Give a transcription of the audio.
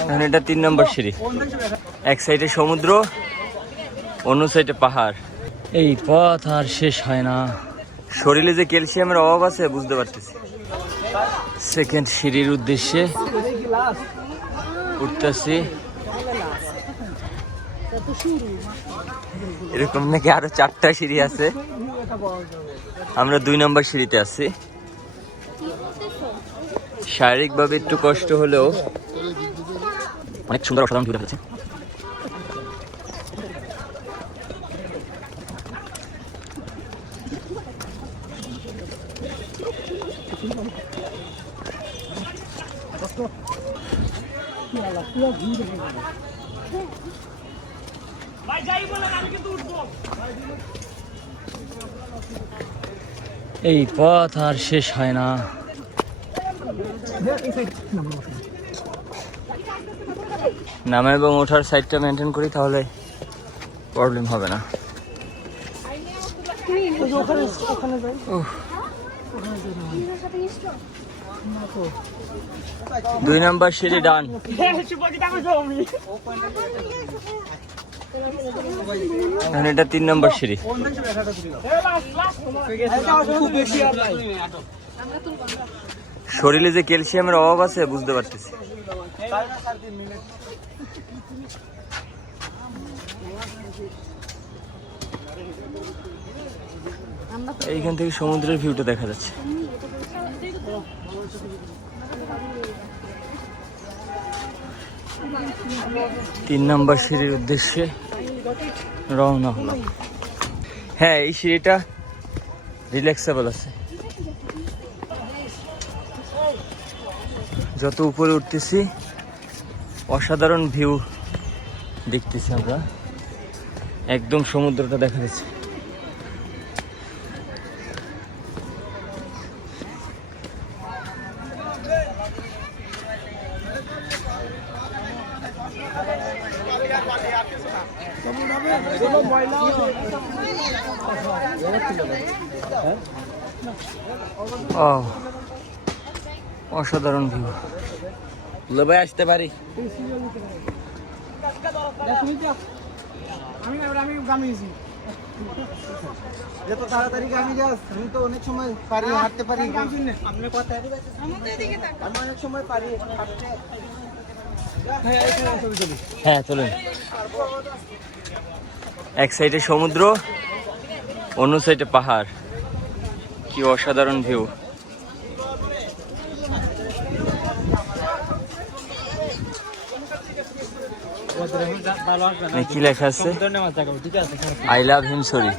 এখন এটা 3 নম্বর সিঁড়ি। এক সাইডে সমুদ্র, অন্য সাইডে পাহাড়। এই পথ আর শেষ হয় না। শরীরে যে ক্যালসিয়ামের অভাব আছে বুঝতে পারতেছি। সেকেন্ড সিঁড়ির উদ্দেশ্যে উঠতেছি। এরকম নাকি আরো 4টা সিঁড়ি আছে। আমরা 2 নম্বর সিঁড়িতে আছি। শারীরিকভাবে একটু কষ্ট হলেও অনেক সুন্দর অসাধারণ ভিউ দেখা যাচ্ছে। এই পথ আর শেষ হয় না। নামা এবং ওঠার সাইডটা মেনটেন করি, তাহলে প্রবলেম হবে না। 2 নম্বর সিঁড়ি ডান। এখন এটা 3 নম্বর সিঁড়ি। শরীরে যে ক্যালসিয়ামের অভাব আছে বুঝতে পারতেছি। এইখান থেকে সমুদ্রের ভিউটা দেখা যাচ্ছে। তিন নম্বর সিঁড়ির উদ্দেশ্যে রওনা হলাম। হ্যাঁ, এই সিঁড়িটা রিল্যাক্সেবল আছে। যত উপরে উঠতেছি অসাধারণ ভিউ দেখতেছি আমরা। একদম সমুদ্রটা দেখা যাচ্ছে। অসাধারণ ভিউ। ভাই আসতে পারি? যত তাড়াতাড়ি আমি যাস, আমি তো অনেক সময় পারি হাঁটতে পারি। অনেক সময় পারি হাঁটতে। হ্যাঁ চলুন। এক সাইডে সমুদ্র, অন্য সাইডে পাহাড়। কি অসাধারণ ভিউ। কি লেখা আছে? I love Himchari.